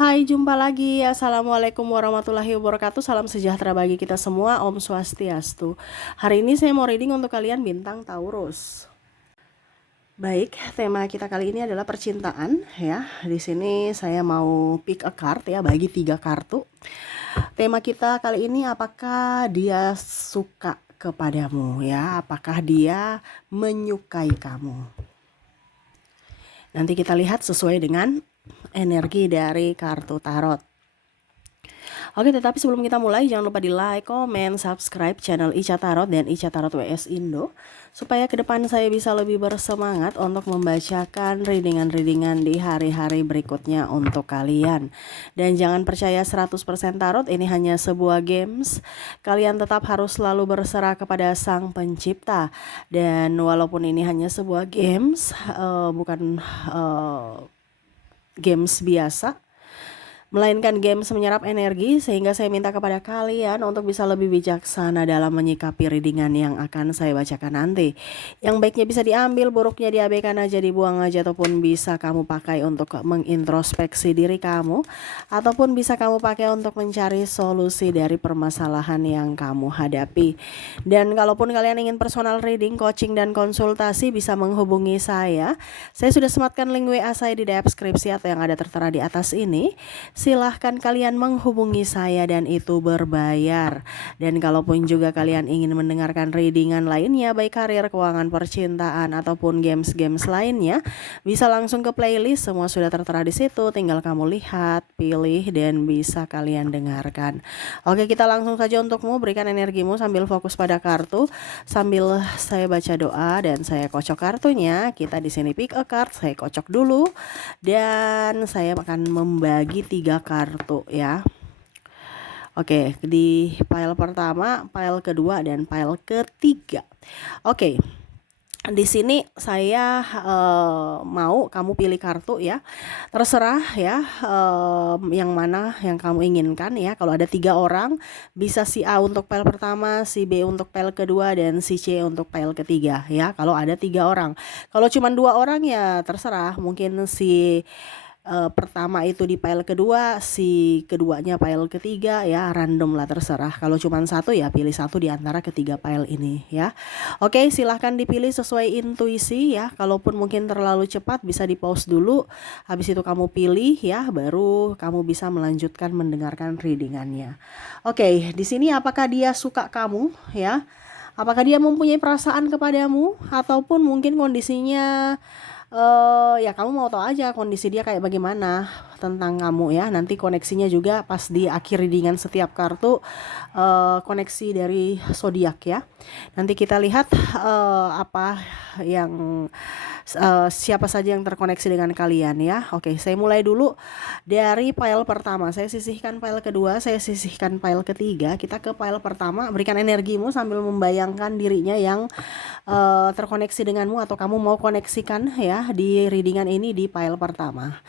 Hai, jumpa lagi. Assalamualaikum warahmatullahi wabarakatuh. Salam sejahtera bagi kita semua. Om Swastiastu. Hari ini saya mau reading untuk kalian bintang Taurus. Baik, tema kita kali ini adalah percintaan ya. Di sini saya mau pick a card ya, bagi 3 kartu. Tema kita kali ini, apakah dia suka kepadamu ya? Apakah dia menyukai kamu? Nanti kita lihat sesuai dengan energi dari kartu tarot. Oke, tetapi sebelum kita mulai, jangan lupa di like, comment, subscribe channel Ica Tarot dan Ica Tarot WS Indo, supaya ke depan saya bisa lebih bersemangat untuk membacakan readingan-readingan di hari-hari berikutnya untuk kalian. Dan jangan percaya 100% tarot, ini hanya sebuah games. Kalian tetap harus selalu berserah kepada Sang Pencipta. Dan walaupun ini hanya sebuah games, bukan games biasa, melainkan games menyerap energi, sehingga saya minta kepada kalian untuk bisa lebih bijaksana dalam menyikapi readingan yang akan saya bacakan nanti. Yang baiknya bisa diambil, buruknya diabaikan aja, dibuang aja, ataupun bisa kamu pakai untuk mengintrospeksi diri kamu, ataupun bisa kamu pakai untuk mencari solusi dari permasalahan yang kamu hadapi. Dan kalaupun kalian ingin personal reading, coaching, dan konsultasi, bisa menghubungi saya. Saya sudah sematkan link WA saya di deskripsi atau yang ada tertera di atas ini. Silahkan kalian menghubungi saya dan itu berbayar. Dan kalaupun juga kalian ingin mendengarkan readingan lainnya, baik karir, keuangan, percintaan, ataupun games-games lainnya, bisa langsung ke playlist, semua sudah tertera di situ. Tinggal kamu lihat, pilih, dan bisa kalian dengarkan. Oke, kita langsung saja untukmu, berikan energimu sambil fokus pada kartu, sambil saya baca doa dan saya kocok kartunya. Kita di sini pick a card, saya kocok dulu, dan saya akan membagi 3 kartu ya. Oke, di pile pertama, pile kedua, dan pile ketiga. Oke, di sini saya mau kamu pilih kartu ya, terserah ya, yang mana yang kamu inginkan ya. Kalau ada 3 orang, bisa si A untuk pile pertama, si B untuk pile kedua, dan si C untuk pile ketiga ya. Kalau ada 3 orang, kalau cuma 2 orang ya terserah, mungkin si pertama itu di pile kedua, si keduanya pile ketiga ya, random lah, terserah. Kalau cuma satu ya pilih satu di antara ketiga pile ini ya. Oke, silahkan dipilih sesuai intuisi ya. Kalaupun mungkin terlalu cepat, bisa di pause dulu, habis itu kamu pilih ya, baru kamu bisa melanjutkan mendengarkan readingannya. Oke, di sini apakah dia suka kamu ya? Apakah dia mempunyai perasaan kepadamu, ataupun mungkin kondisinya ya kamu mau tahu aja kondisi dia kayak bagaimana tentang kamu ya. Nanti koneksinya juga pas di akhir readingan setiap kartu, koneksi dari zodiak ya. Nanti kita lihat apa yang siapa saja yang terkoneksi dengan kalian ya. Oke, saya mulai dulu dari pile pertama. Saya sisihkan pile kedua, saya sisihkan pile ketiga. Kita ke pile pertama, berikan energimu sambil membayangkan dirinya yang terkoneksi denganmu, atau kamu mau koneksikan ya di readingan ini di pile pertama.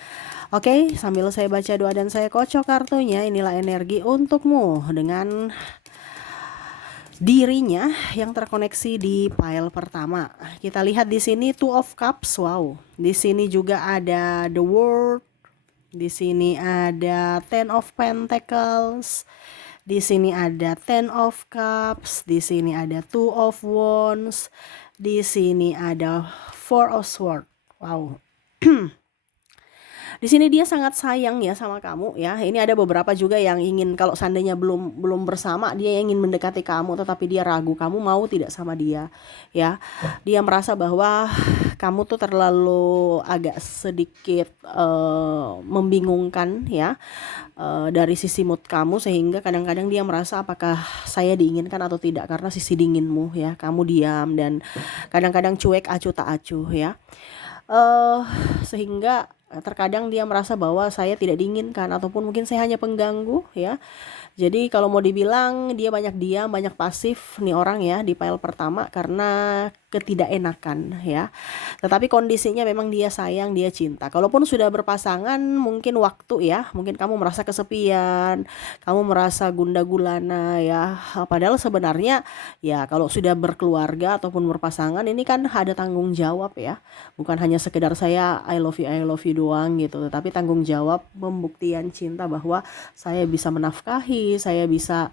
Oke, sambil saya baca doa dan saya kocok kartunya, inilah energi untukmu dengan dirinya yang terkoneksi di pile pertama. Kita lihat di sini Two of Cups. Wow. Di sini juga ada The World. Di sini ada Ten of Pentacles. Di sini ada Ten of Cups, di sini ada Two of Wands, di sini ada Four of Swords. Wow. Di sini dia sangat sayang ya sama kamu ya. Ini ada beberapa juga yang ingin, kalau seandainya belum bersama, dia ingin mendekati kamu, tetapi dia ragu kamu mau tidak sama dia ya. Dia merasa bahwa kamu tuh terlalu agak sedikit membingungkan ya, dari sisi mood kamu, sehingga kadang-kadang dia merasa apakah saya diinginkan atau tidak, karena sisi dinginmu ya. Kamu diam dan kadang-kadang cuek, acuh tak acuh ya. Sehingga terkadang dia merasa bahwa saya tidak diinginkan, ataupun mungkin saya hanya pengganggu ya. Jadi kalau mau dibilang, dia banyak diam, banyak pasif nih orang ya di pile pertama, karena ketidakenakan ya. Tetapi kondisinya memang dia sayang, dia cinta. Kalaupun sudah berpasangan, mungkin waktu ya, mungkin kamu merasa kesepian, kamu merasa gundah gulana ya. Padahal sebenarnya ya, kalau sudah berkeluarga ataupun berpasangan, ini kan ada tanggung jawab ya. Bukan hanya sekedar saya I love you doang gitu, tetapi tanggung jawab pembuktian cinta bahwa saya bisa menafkahi, saya bisa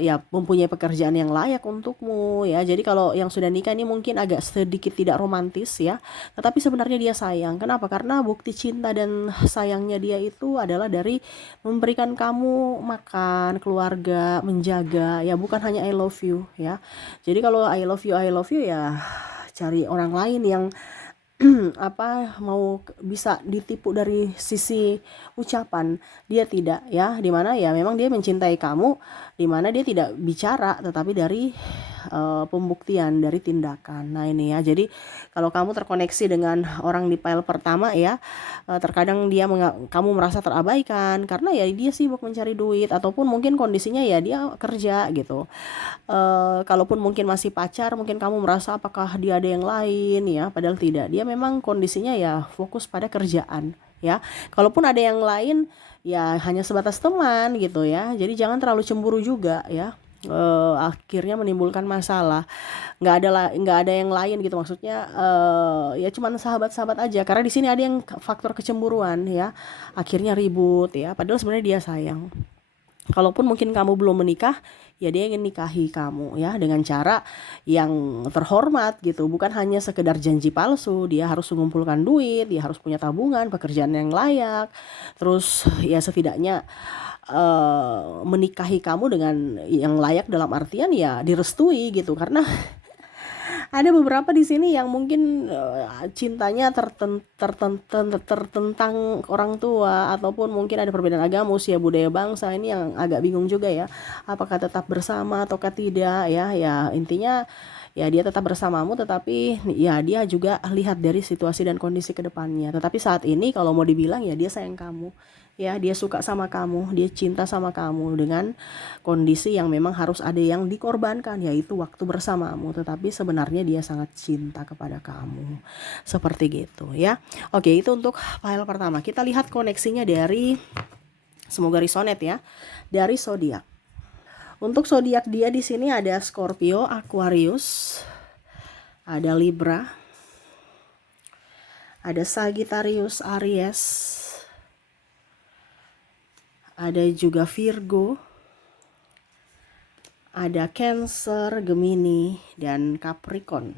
ya mempunyai pekerjaan yang layak untukmu ya. Jadi kalau yang sudah nikah ini mungkin agak sedikit tidak romantis ya, tetapi sebenarnya dia sayang. Kenapa? Karena bukti cinta dan sayangnya dia itu adalah dari memberikan kamu makan, keluarga, menjaga ya, bukan hanya I love you ya. Jadi kalau I love you ya cari orang lain yang mau bisa ditipu dari sisi ucapan. Dia tidak ya, dimana ya memang dia mencintai kamu, dimana dia tidak bicara tetapi dari pembuktian, dari tindakan. Nah ini ya, jadi kalau kamu terkoneksi dengan orang di pile pertama ya, terkadang kamu merasa terabaikan karena ya dia sibuk mencari duit, ataupun mungkin kondisinya ya dia kerja gitu. Kalaupun mungkin masih pacar, mungkin kamu merasa apakah dia ada yang lain ya, padahal tidak. Dia memang kondisinya ya fokus pada kerjaan ya. Kalaupun ada yang lain ya hanya sebatas teman gitu ya. Jadi jangan terlalu cemburu juga ya. Akhirnya menimbulkan masalah. Nggak ada yang lain gitu, maksudnya ya cuman sahabat-sahabat aja, karena di sini ada yang faktor kecemburuan ya, akhirnya ribut ya, padahal sebenarnya dia sayang. Kalaupun mungkin kamu belum menikah, ya dia ingin nikahi kamu ya dengan cara yang terhormat gitu, bukan hanya sekedar janji palsu. Dia harus mengumpulkan duit, dia harus punya tabungan, pekerjaan yang layak, terus ya setidaknya menikahi kamu dengan yang layak dalam artian ya direstui gitu. Karena ada beberapa di sini yang mungkin cintanya tertentang orang tua, ataupun mungkin ada perbedaan agama, usia, budaya, bangsa. Ini yang agak bingung juga ya, apakah tetap bersama ataukah tidak ya. Ya intinya ya dia tetap bersamamu, tetapi ya dia juga lihat dari situasi dan kondisi kedepannya. Tetapi saat ini kalau mau dibilang ya dia sayang kamu ya, dia suka sama kamu, dia cinta sama kamu, dengan kondisi yang memang harus ada yang dikorbankan, yaitu waktu bersamamu. Tetapi sebenarnya dia sangat cinta kepada kamu, seperti gitu ya. Oke, itu untuk file pertama. Kita lihat koneksinya dari, semoga resonate ya, dari zodiak. Untuk zodiak dia di sini ada Scorpio, Aquarius, ada Libra, ada Sagittarius, Aries, ada juga Virgo, ada Cancer, Gemini, dan Capricorn.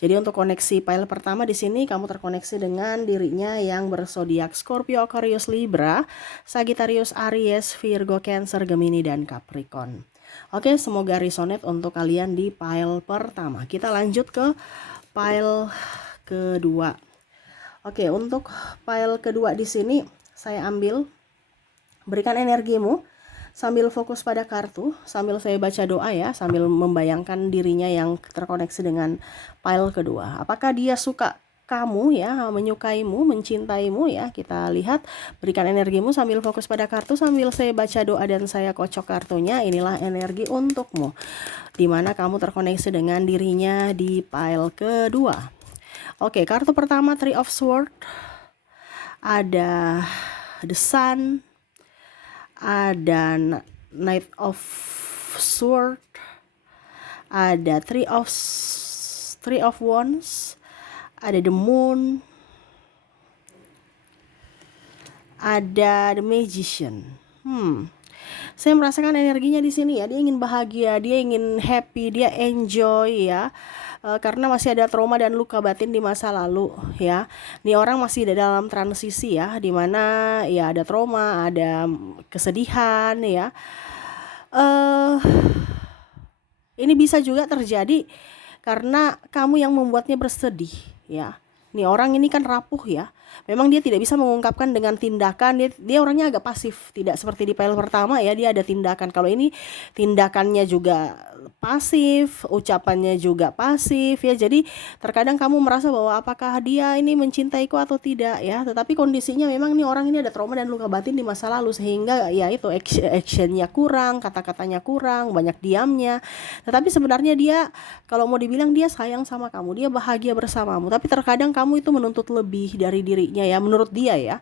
Jadi untuk koneksi file pertama di sini kamu terkoneksi dengan dirinya yang berzodiak Scorpio, Aquarius, Libra, Sagittarius, Aries, Virgo, Cancer, Gemini, dan Capricorn. Oke, semoga resonate untuk kalian di file pertama. Kita lanjut ke file kedua. Oke, untuk file kedua di sini saya ambil, berikan energimu sambil fokus pada kartu, sambil saya baca doa ya, sambil membayangkan dirinya yang terkoneksi dengan file kedua. Apakah dia suka kamu ya, menyukaimu, mencintaimu ya? Kita lihat, berikan energimu sambil fokus pada kartu, sambil saya baca doa dan saya kocok kartunya. Inilah energi untukmu, dimana kamu terkoneksi dengan dirinya di file kedua. Oke, kartu pertama Three of Swords, ada The Sun, ada Knight of Sword, ada Three of Wands, ada The Moon, ada The Magician. Saya merasakan energinya di sini ya. Dia ingin bahagia, dia ingin happy, dia enjoy ya. Karena masih ada trauma dan luka batin di masa lalu ya. Ini orang masih dalam transisi ya, dimana ya ada trauma, ada kesedihan ya. Ini bisa juga terjadi karena kamu yang membuatnya bersedih ya. Nih orang ini kan rapuh ya. Memang dia tidak bisa mengungkapkan dengan tindakan, dia orangnya agak pasif, tidak seperti di file pertama ya, dia ada tindakan. Kalau ini tindakannya juga pasif, ucapannya juga pasif ya. Jadi terkadang kamu merasa bahwa apakah dia ini mencintaiku atau tidak ya. Tetapi kondisinya memang nih orang ini ada trauma dan luka batin di masa lalu, sehingga ya itu actionnya kurang, kata-katanya kurang, banyak diamnya. Tetapi sebenarnya dia, kalau mau dibilang, dia sayang sama kamu, dia bahagia bersamamu. Tapi terkadang kamu itu menuntut lebih dari dirinya ya, menurut dia ya,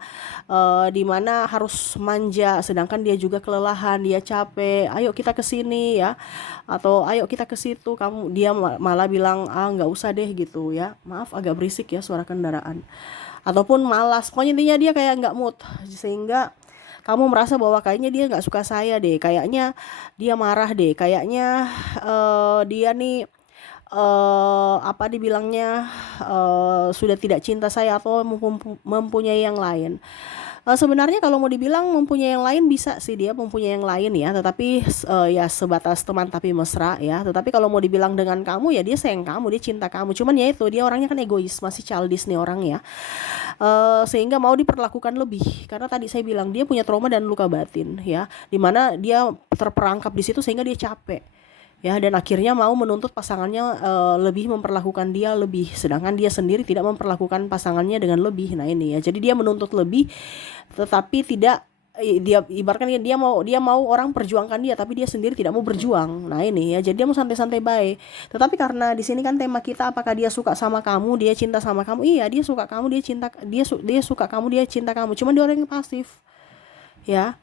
dimana harus manja, sedangkan dia juga kelelahan, dia capek. Ayo kita ke sini ya, atau ayo kita ke situ. Dia malah bilang nggak usah deh gitu ya. Maaf agak berisik ya suara kendaraan. ataupun malas. Pokoknya intinya dia kayak nggak mood, sehingga kamu merasa bahwa kayaknya dia nggak suka saya deh, kayaknya dia marah deh, kayaknya dia nih apa dibilangnya, sudah tidak cinta saya atau mempunyai yang lain. Sebenarnya kalau mau dibilang mempunyai yang lain, bisa sih dia mempunyai yang lain ya, tetapi ya sebatas teman tapi mesra ya. Tetapi kalau mau dibilang dengan kamu, ya dia sayang kamu, dia cinta kamu. Cuman ya itu, dia orangnya kan egois, masih childish nih orang ya. Sehingga mau diperlakukan lebih, karena tadi saya bilang dia punya trauma dan luka batin ya, dimana dia terperangkap di situ sehingga dia capek ya, dan akhirnya mau menuntut pasangannya lebih memperlakukan dia lebih, sedangkan dia sendiri tidak memperlakukan pasangannya dengan lebih. Nah ini ya, jadi dia menuntut lebih tetapi tidak, dia ibaratkan dia mau orang perjuangkan dia, tapi dia sendiri tidak mau berjuang. Nah ini ya, jadi dia mau santai-santai baik. Tetapi karena di sini kan tema kita, apakah dia suka sama kamu, dia cinta sama kamu? Iya, dia suka kamu, dia suka kamu, dia cinta kamu. Cuman dia orang yang pasif ya,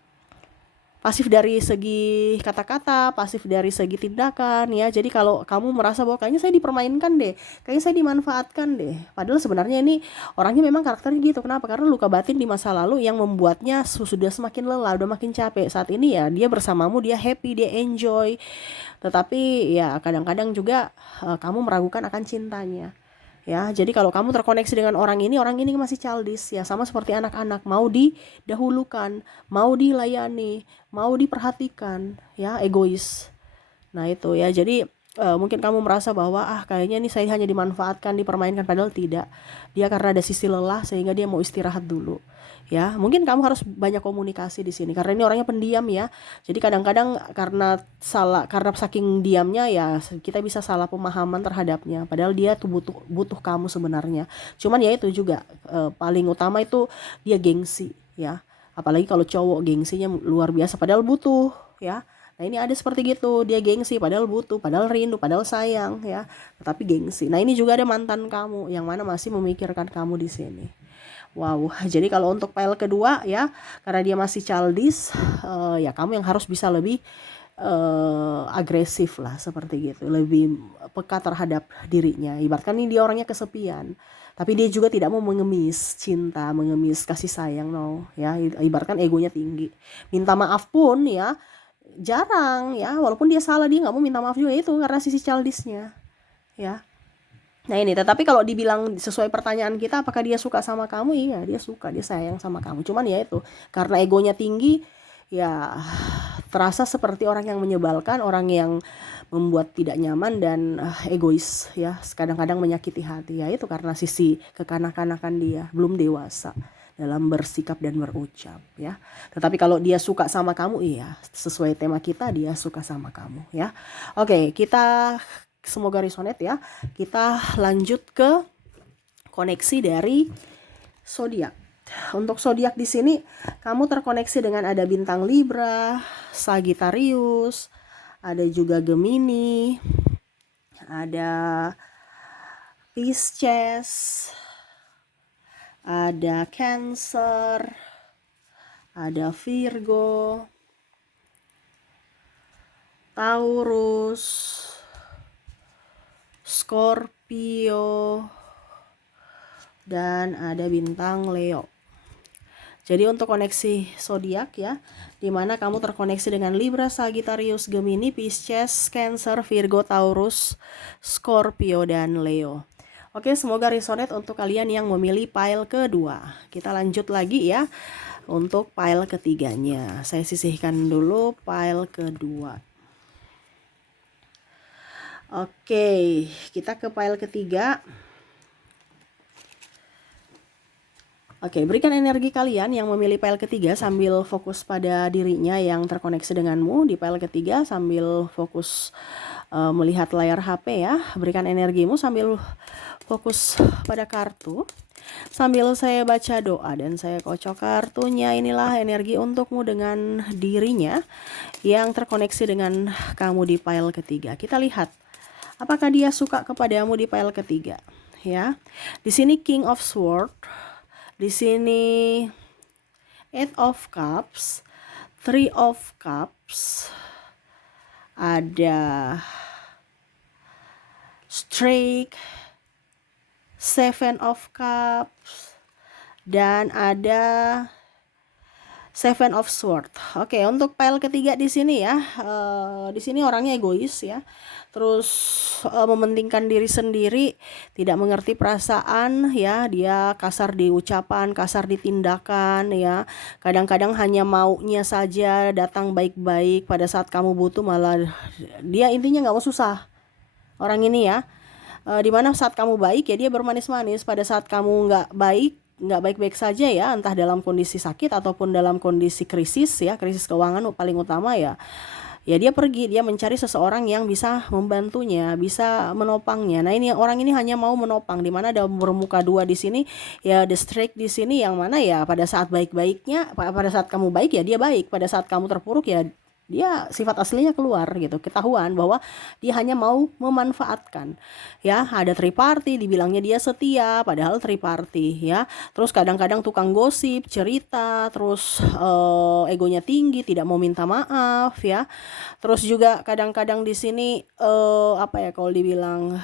pasif dari segi kata-kata, pasif dari segi tindakan ya. Jadi kalau kamu merasa bahwa kayaknya saya dipermainkan deh, kayaknya saya dimanfaatkan deh, padahal sebenarnya ini orangnya memang karakternya gitu. Kenapa? Karena luka batin di masa lalu yang membuatnya sudah semakin lelah, udah makin capek. Saat ini ya dia bersamamu, dia happy, dia enjoy. Tetapi ya kadang-kadang juga kamu meragukan akan cintanya. Ya, jadi kalau kamu terkoneksi dengan orang ini masih childish ya, sama seperti anak-anak, mau didahulukan, mau dilayani, mau diperhatikan, ya egois. Nah itu ya, jadi mungkin kamu merasa bahwa kayaknya ini saya hanya dimanfaatkan, dipermainkan, padahal tidak. Dia karena ada sisi lelah sehingga dia mau istirahat dulu. Ya, mungkin kamu harus banyak komunikasi di sini karena ini orangnya pendiam ya. Jadi kadang-kadang karena saking diamnya ya, kita bisa salah pemahaman terhadapnya. Padahal dia tuh butuh kamu sebenarnya. Cuman ya itu juga paling utama itu dia gengsi ya. Apalagi kalau cowok gengsinya luar biasa padahal butuh ya. Nah ini ada seperti gitu, dia gengsi padahal butuh, padahal rindu, padahal sayang ya, tetapi gengsi. Nah ini juga ada mantan kamu yang mana masih memikirkan kamu di sini. Wow, jadi kalau untuk file kedua ya, karena dia masih childish, ya kamu yang harus bisa lebih agresif lah seperti gitu, lebih peka terhadap dirinya. Ibaratkan ini dia orangnya kesepian, tapi dia juga tidak mau mengemis cinta, mengemis kasih sayang, no ya. Ibaratkan egonya tinggi, minta maaf pun ya jarang ya, walaupun dia salah dia nggak mau minta maaf juga, itu karena sisi childishnya ya. Nah ini, tetapi kalau dibilang sesuai pertanyaan kita, apakah dia suka sama kamu? Iya, dia suka, dia sayang sama kamu. Cuman ya itu, karena egonya tinggi, ya terasa seperti orang yang menyebalkan, orang yang membuat tidak nyaman dan egois ya, kadang-kadang menyakiti hati. Ya itu karena sisi kekanak-kanakan dia, belum dewasa dalam bersikap dan berucap ya. Tetapi kalau dia suka sama kamu, iya, sesuai tema kita, dia suka sama kamu ya. Oke, kita semoga resonate ya. Kita lanjut ke koneksi dari zodiak. Untuk zodiak di sini kamu terkoneksi dengan ada bintang Libra, Sagittarius, ada juga Gemini, ada Pisces, ada Cancer, ada Virgo, Taurus, Scorpio, dan ada bintang Leo. Jadi untuk koneksi zodiak ya, dimana kamu terkoneksi dengan Libra, Sagittarius, Gemini, Pisces, Cancer, Virgo, Taurus, Scorpio, dan Leo. Oke, semoga resonate untuk kalian yang memilih pile kedua. Kita lanjut lagi ya untuk pile ketiganya. Saya sisihkan dulu pile kedua. Oke, kita ke pile ketiga. Oke, berikan energi kalian yang memilih pile ketiga sambil fokus pada dirinya yang terkoneksi denganmu di pile ketiga, sambil fokus melihat layar HP ya. Berikan energimu sambil fokus pada kartu, sambil saya baca doa dan saya kocok kartunya. Inilah energi untukmu dengan dirinya yang terkoneksi dengan kamu di pile ketiga. Kita lihat apakah dia suka kepadamu di pile ketiga ya. Di sini King of Swords, di sini Eight of Cups, Three of Cups, ada Strike, Seven of Cups, dan ada Seven of Swords. Oke, untuk pile ketiga di sini ya, di sini orangnya egois ya, terus mementingkan diri sendiri, tidak mengerti perasaan ya, dia kasar di ucapan, kasar di tindakan ya, kadang-kadang hanya maunya saja datang baik-baik, pada saat kamu butuh malah dia intinya nggak mau susah. Orang ini ya, dimana saat kamu baik ya dia bermanis-manis, pada saat kamu nggak baik-baik saja ya, entah dalam kondisi sakit ataupun dalam kondisi krisis ya, krisis keuangan paling utama ya, dia pergi, dia mencari seseorang yang bisa membantunya, bisa menopangnya. Nah ini orang ini hanya mau menopang, dimana ada bermuka dua di sini ya, the strike di sini, yang mana ya pada saat baik-baiknya, pada saat kamu baik ya dia baik, pada saat kamu terpuruk ya dia sifat aslinya keluar gitu, ketahuan bahwa dia hanya mau memanfaatkan ya. Ada triparty, dibilangnya dia setia padahal triparty ya. Terus kadang-kadang tukang gosip, cerita, terus egonya tinggi, tidak mau minta maaf ya. Terus juga kadang-kadang di sini apa ya kalau dibilang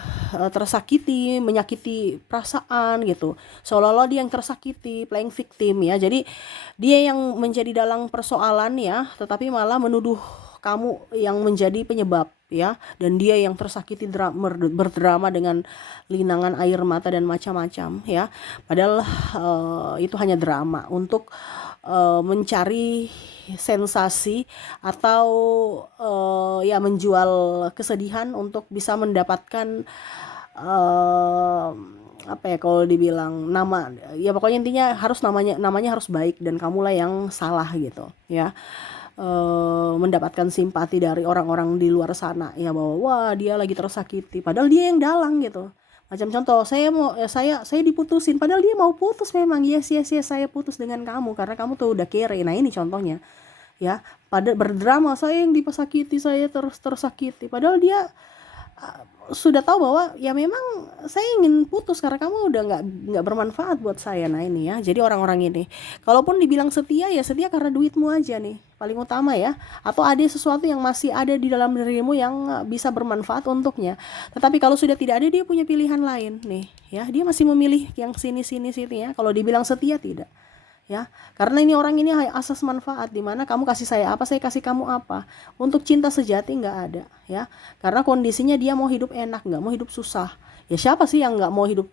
tersakiti, menyakiti perasaan gitu, seolah-olah dia yang tersakiti, playing victim ya. Jadi dia yang menjadi dalang persoalan ya, tetapi malah menuduh kamu yang menjadi penyebab ya, dan dia yang tersakiti, berdrama dengan linangan air mata dan macam-macam ya. Padahal itu hanya drama untuk mencari sensasi atau ya menjual kesedihan untuk bisa mendapatkan apa ya kalau dibilang nama ya, pokoknya intinya harus namanya harus baik dan kamulah yang salah gitu ya. Mendapatkan simpati dari orang-orang di luar sana ya, bahwa wah dia lagi tersakiti padahal dia yang dalang gitu. Macam contoh, saya diputusin padahal dia mau putus, memang yes saya putus dengan kamu karena kamu tuh udah kere. Nah ini contohnya ya, pada berdrama saya yang dipesakiti, saya terus tersakiti padahal dia sudah tahu bahwa ya memang saya ingin putus karena kamu udah nggak bermanfaat buat saya. Nah ini ya, jadi orang-orang ini kalaupun dibilang setia ya setia karena duitmu aja nih paling utama ya, atau ada sesuatu yang masih ada di dalam dirimu yang bisa bermanfaat untuknya. Tetapi kalau sudah tidak ada, dia punya pilihan lain nih ya, dia masih memilih yang sini ya. Kalau dibilang setia tidak ya, karena ini orang ini asas manfaat, dimana kamu kasih saya apa, saya kasih kamu apa. Untuk cinta sejati nggak ada ya, karena kondisinya dia mau hidup enak, nggak mau hidup susah ya. Siapa sih yang nggak mau hidup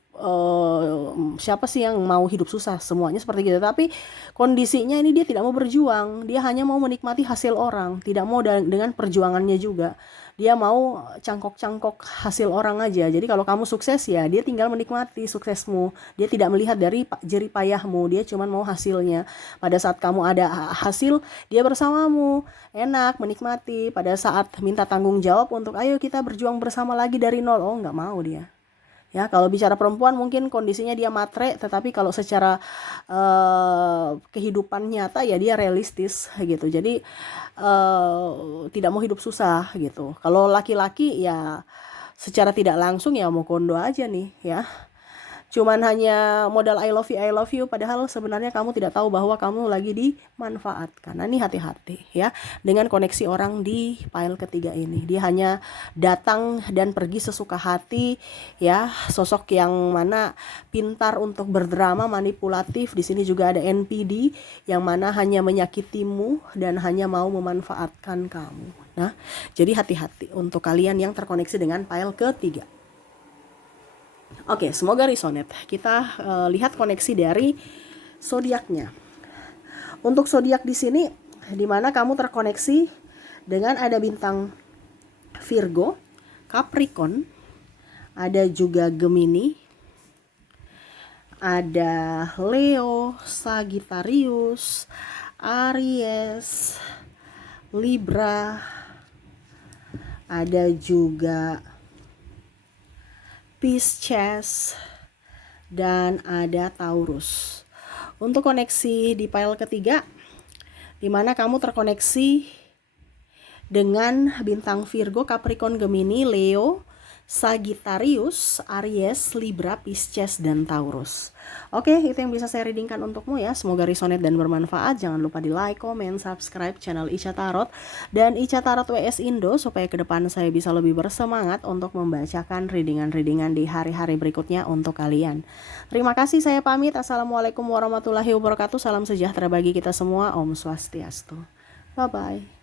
siapa sih yang mau hidup susah, semuanya seperti gitu. Tapi kondisinya ini dia tidak mau berjuang, dia hanya mau menikmati hasil orang, tidak mau dengan perjuangannya juga. Dia mau cangkok-cangkok hasil orang aja. Jadi kalau kamu sukses ya dia tinggal menikmati suksesmu, dia tidak melihat dari jerih payahmu, dia cuma mau hasilnya. Pada saat kamu ada hasil, dia bersamamu, enak, menikmati. Pada saat minta tanggung jawab untuk ayo kita berjuang bersama lagi dari nol, oh nggak mau dia ya. Kalau bicara perempuan mungkin kondisinya dia matre, tetapi kalau secara kehidupan nyata ya dia realistis gitu. Jadi tidak mau hidup susah gitu. Kalau laki-laki ya secara tidak langsung ya mau kondo aja nih ya, cuman hanya modal I love you padahal sebenarnya kamu tidak tahu bahwa kamu lagi dimanfaatkan. Nah ini hati-hati ya dengan koneksi orang di pile ketiga ini. Dia hanya datang dan pergi sesuka hati ya, sosok yang mana pintar untuk berdrama, manipulatif. Di sini juga ada NPD yang mana hanya menyakitimu dan hanya mau memanfaatkan kamu. Nah jadi hati-hati untuk kalian yang terkoneksi dengan pile ketiga. Oke, semoga resonate. Kita lihat koneksi dari zodiaknya. Untuk zodiak di sini, di mana kamu terkoneksi dengan ada bintang Virgo, Capricorn, ada juga Gemini, ada Leo, Sagittarius, Aries, Libra, ada juga Pisces, dan ada Taurus. Untuk koneksi di pile ketiga, di mana kamu terkoneksi dengan bintang Virgo, Capricorn, Gemini, Leo, Sagittarius, Aries, Libra, Pisces, dan Taurus. Oke, itu yang bisa saya readingkan untukmu ya. Semoga resonate dan bermanfaat. Jangan lupa di like, comment, subscribe channel Ica Tarot dan Ica Tarot WS Indo supaya ke depan saya bisa lebih bersemangat untuk membacakan readingan-readingan di hari-hari berikutnya untuk kalian. Terima kasih, saya pamit. Assalamualaikum warahmatullahi wabarakatuh. Salam sejahtera bagi kita semua. Om Swastiastu. Bye-bye.